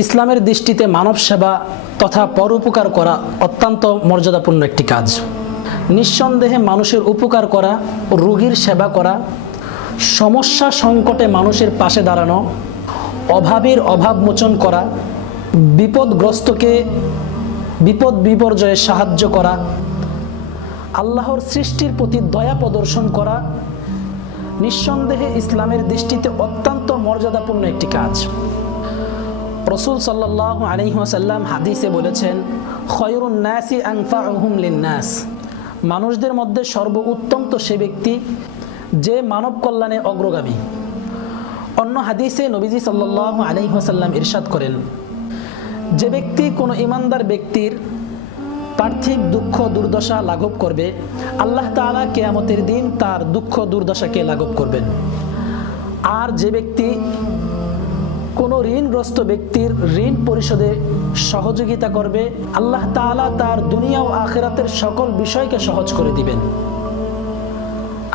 ইসলামের দৃষ্টিতে মানব সেবা তথা পরোপকার করা অত্যন্ত মর্যাদাপূর্ণ একটি কাজ। নিঃসন্দেহে মানুষের উপকার করা, রোগীর সেবা করা, সমস্যা সংকটে মানুষের পাশে দাঁড়ানো, অভাবের অভাব মোচন করা, বিপদগ্রস্তকে বিপদ বিপর্যয়ে সাহায্য করা, আল্লাহর সৃষ্টির প্রতি দয়া প্রদর্শন করা নিঃসন্দেহে ইসলামের দৃষ্টিতে অত্যন্ত মর্যাদাপূর্ণ একটি কাজ। রাসূল সাল্লাল্লাহু আলাইহি ওয়াসাল্লাম হাদিসে বলেছেন, খয়রুন নাসি আনফাউহুম লিন-নাস, মানুষদের মধ্যে সর্বোত্তম তো সে ব্যক্তি যে মানব কল্যাণে অগ্রগামী। অন্য হাদিসে নবীজি সাল্লাল্লাহু আলাইহি ওয়াসাল্লাম ইরশাদ করেন, যে ব্যক্তি কোনো ঈমানদার ব্যক্তির পার্থিব দুঃখ দুর্দশা লাঘব করবে, আল্লাহ তাআলা কিয়ামতের দিন তার দুঃখ দুর্দশাকে লাঘব করবেন। আর যে ব্যক্তি কোনো ঋণগ্রস্ত ব্যক্তির ঋণ পরিশোধে সহযোগিতা করবে, আল্লাহ তাআলা তার দুনিয়া ও আখিরাতের সকল বিষয়কে সহজ করে দিবেন।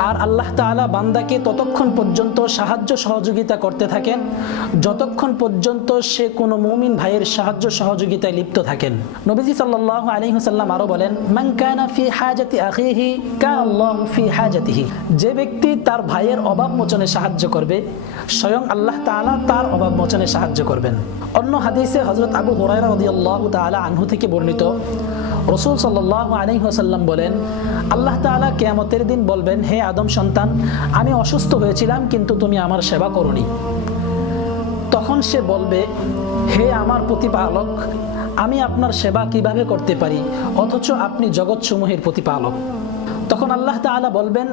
আর আল্লাহ তাআলা বান্দাকে ততক্ষণ পর্যন্ত সাহায্য সহযোগিতা করতে থাকেন যতক্ষণ পর্যন্ত সে কোনো মুমিন ভাইয়ের সাহায্য সহযোগিতায় লিপ্ত থাকেন। নবীজি সাল্লাল্লাহু আলাইহি ওয়াসাল্লাম আরো বলেন, মান কানা ফি হাজাতি আখিহি কানা আল্লাহু ফি হাজাতিহি, যে ব্যক্তি তার ভাইয়ের অভাব মোচনে সাহায্য করবে, স্বয়ং আল্লাহ তাআলা তার অভাব মোচনে সাহায্য করবেন। অন্য হাদিসে হযরত আবু হুরায়রা রাদিয়াল্লাহু তাআলা আনহু থেকে বর্ণিত, রাসূল সাল্লাল্লাহু আলাইহি ওয়াসাল্লাম বলেন, আল্লাহ তাআলা কিয়ামতের দিন বলবেন, হে আদম সন্তান, আমি অসুস্থ হয়েছিলাম কিন্তু তুমি আমার সেবা করোনি। তখন সে বলবে, হে আমার প্রতিপালক, আমি আপনার সেবা কিভাবে করতে পারি অথচ আপনি জগৎসমূহের প্রতিপালক। তখন আল্লাহ তাআলা বলবেন,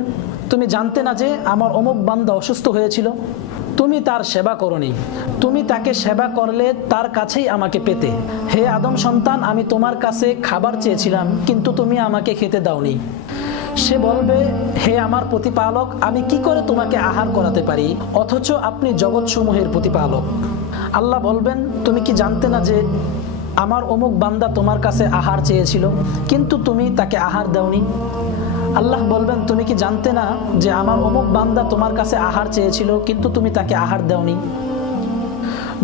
তুমি জানতে না যে আমার অমুক বান্দা অসুস্থ হয়েছিল, তুমি তার সেবা করোনি, তুমি তাকে সেবা করলে তার কাছেই আমাকে পেতে। হে আদম সন্তান, আমি তোমার কাছে খাবার চেয়েছিলাম কিন্তু তুমি আমাকে খেতে দাওনি। সে বলবে, হে আমার প্রতিপালক, আমি কি করে তোমাকে আহার করাতে পারি অথচ আপনি জগৎসমূহের প্রতিপালক। আল্লাহ বলবেন, তুমি কি জানতে না যে আমার অমুক বান্দা তোমার কাছে আহার চেয়েছিল কিন্তু তুমি তাকে আহার দাওনি। আল্লাহ বলবেন, তুমি কি জানতে না যে আমার অমুক বান্দা তোমার কাছে আহার চেয়েছিল কিন্তু তুমি তাকে আহার দাওনি।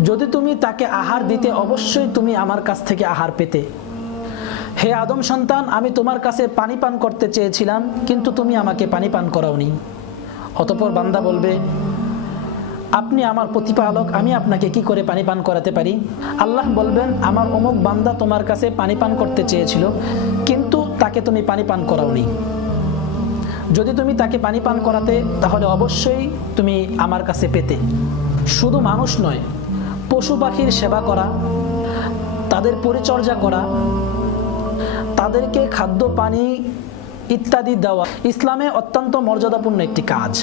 যদি তুমি তাকে আহার দিতে অবশ্যই তুমি আমার কাছ থেকে আহার পেতে। হে আদম সন্তান, আমি তোমার কাছে পানি পান করতে চেয়েছিলাম কিন্তু তুমি আমাকে পানি পান করাওনি। অতঃপর বান্দা বলবে, আপনি আমার প্রতিপালক, আমি আপনাকে কি করে পানি পান করাতে পারি। আল্লাহ বলবেন, আমার অমুক বান্দা তোমার কাছে পানি পান করতে চেয়েছিল কিন্তু তাকে তুমি পানি পান করাওনি। যদি তুমি তাকে পানি পান করাতে তাহলে অবশ্যই তুমি আমার কাছে পেতে। শুধু মানুষ নয়, পশু পাখির সেবা করা, তাদের পরিচর্যা করা, তাদেরকে খাদ্য পানি ইত্যাদি দেওয়া ইসলামে অত্যন্ত মর্যাদাপূর্ণ একটি কাজ।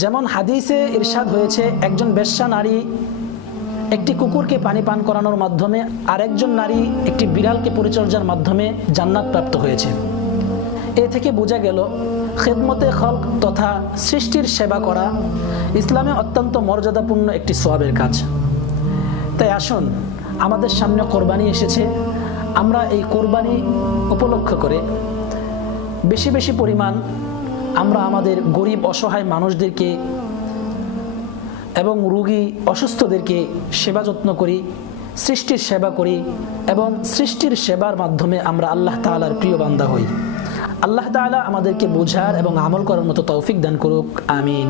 যেমন হাদিসে ইরশাদ হয়েছে, একজন বেশ্যা নারী একটি কুকুরকে পানি পান করানোর মাধ্যমে আর একজন নারী একটি বিড়ালকে পরিচর্যার মাধ্যমে জান্নাত প্রাপ্ত হয়েছে। এ থেকে বোঝা গেল খেদমতে খলক তথা সৃষ্টির সেবা করা ইসলামে অত্যন্ত মর্যাদাপূর্ণ একটি সওয়াবের কাজ। তাই আসুন, আমাদের সামনে কোরবানি এসেছে, আমরা এই কোরবানি উপলক্ষ করে বেশি বেশি পরিমাণ আমরা আমাদের গরিব অসহায় মানুষদেরকে এবং রোগী অসুস্থদেরকে সেবা যত্ন করি, সৃষ্টির সেবা করি এবং সৃষ্টির সেবার মাধ্যমে আমরা আল্লাহ তাআলার প্রিয় বান্দা হই। আল্লাহ তাআলা আমাদেরকে বোঝার এবং আমল করার মতো তৌফিক দান করুক। আমিন।